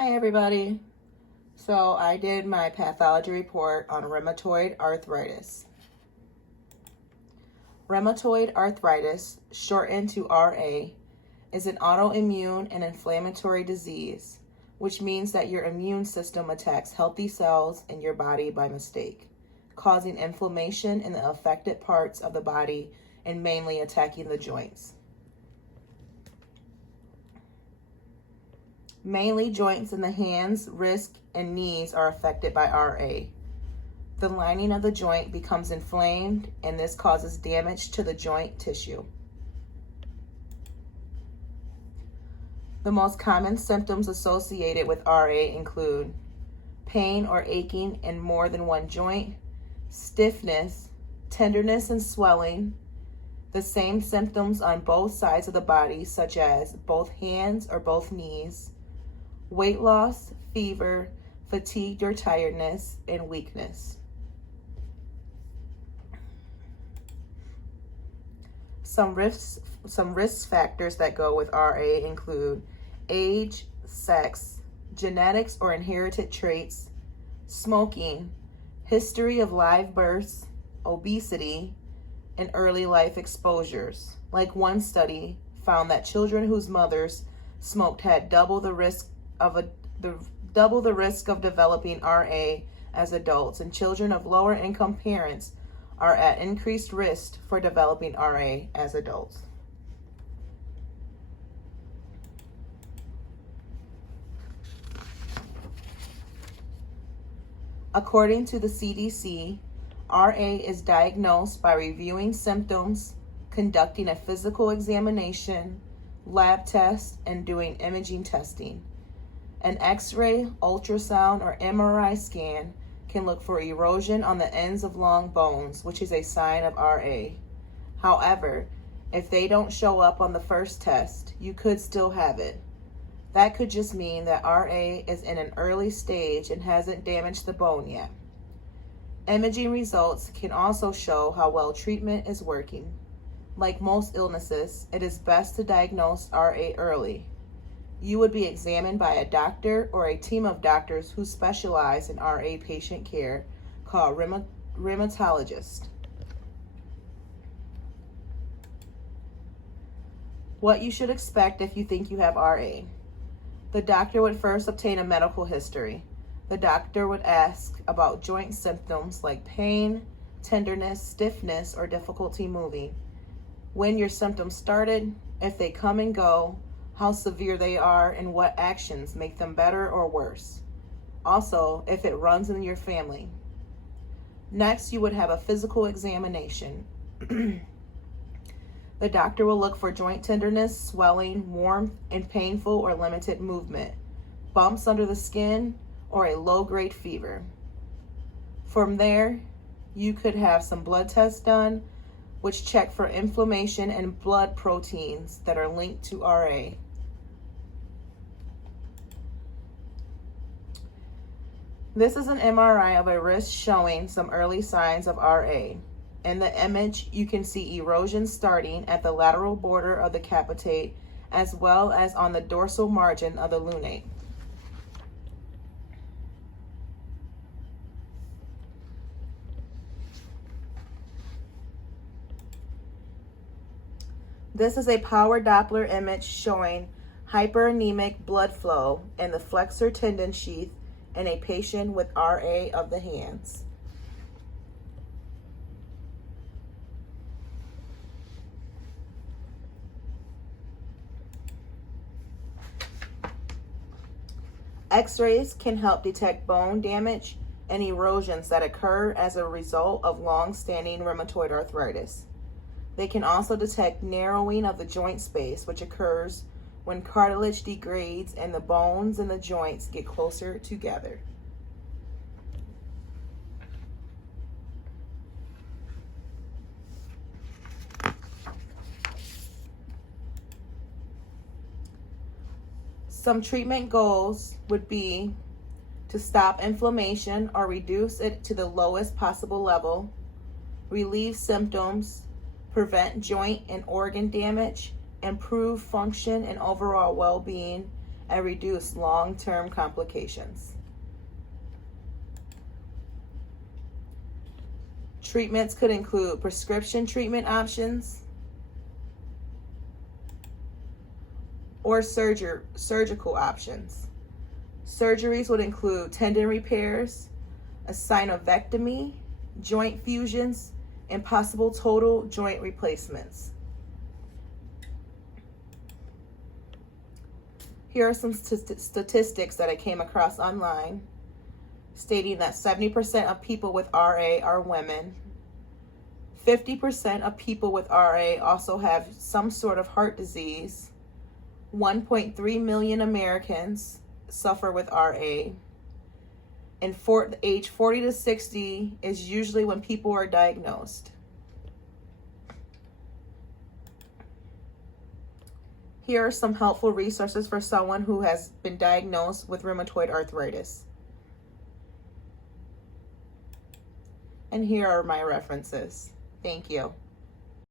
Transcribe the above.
Hi everybody. So I did my pathology report on rheumatoid arthritis. Rheumatoid arthritis, shortened to RA, is an autoimmune and inflammatory disease, which means that your immune system attacks healthy cells in your body by mistake, causing inflammation in the affected parts of the body and mainly attacking the joints. Mainly joints in the hands, wrists, and knees are affected by RA. The lining of the joint becomes inflamed, and this causes damage to the joint tissue. The most common symptoms associated with RA include pain or aching in more than one joint, stiffness, tenderness and swelling, the same symptoms on both sides of the body, such as both hands or both knees, weight loss, fever, fatigue or tiredness, and weakness. Some risk factors that go with RA include age, sex, genetics or inherited traits, smoking, history of live births, obesity, and early life exposures. Like one study found that children whose mothers smoked had double the risk of developing RA as adults, and children of lower income parents are at increased risk for developing RA as adults. According to the CDC, RA is diagnosed by reviewing symptoms, conducting a physical examination, lab tests, and doing imaging testing. An X-ray, ultrasound, or MRI scan can look for erosion on the ends of long bones, which is a sign of RA. However, if they don't show up on the first test, you could still have it. That could just mean that RA is in an early stage and hasn't damaged the bone yet. Imaging results can also show how well treatment is working. Like most illnesses, it is best to diagnose RA early. You would be examined by a doctor or a team of doctors who specialize in RA patient care called rheumatologists. What you should expect if you think you have RA. The doctor would first obtain a medical history. The doctor would ask about joint symptoms like pain, tenderness, stiffness, or difficulty moving. When your symptoms started, if they come and go, how severe they are, and what actions make them better or worse. Also, if it runs in your family. Next, you would have a physical examination. The doctor will look for joint tenderness, swelling, warmth, and painful or limited movement, bumps under the skin, or a low-grade fever. From there, you could have some blood tests done, which check for inflammation and blood proteins that are linked to RA. This is an MRI of a wrist showing some early signs of RA. In the image, you can see erosion starting at the lateral border of the capitate as well as on the dorsal margin of the lunate. This is a power Doppler image showing hyperanemic blood flow in the flexor tendon sheath in a patient with RA of the hands. X-rays can help detect bone damage and erosions that occur as a result of long-standing rheumatoid arthritis. They can also detect narrowing of the joint space, which occurs when cartilage degrades and the bones and the joints get closer together. Some treatment goals would be to stop inflammation or reduce it to the lowest possible level, relieve symptoms, prevent joint and organ damage, improve function and overall well-being, and reduce long-term complications. Treatments could include prescription treatment options or surgical options. Surgeries would include tendon repairs, a synovectomy, joint fusions, and possible total joint replacements. Here are some statistics that I came across online stating that 70% of people with RA are women. 50% of people with RA also have some sort of heart disease. 1.3 million Americans suffer with RA. And for age 40 to 60 is usually when people are diagnosed. Here are some helpful resources for someone who has been diagnosed with rheumatoid arthritis. And here are my references. Thank you.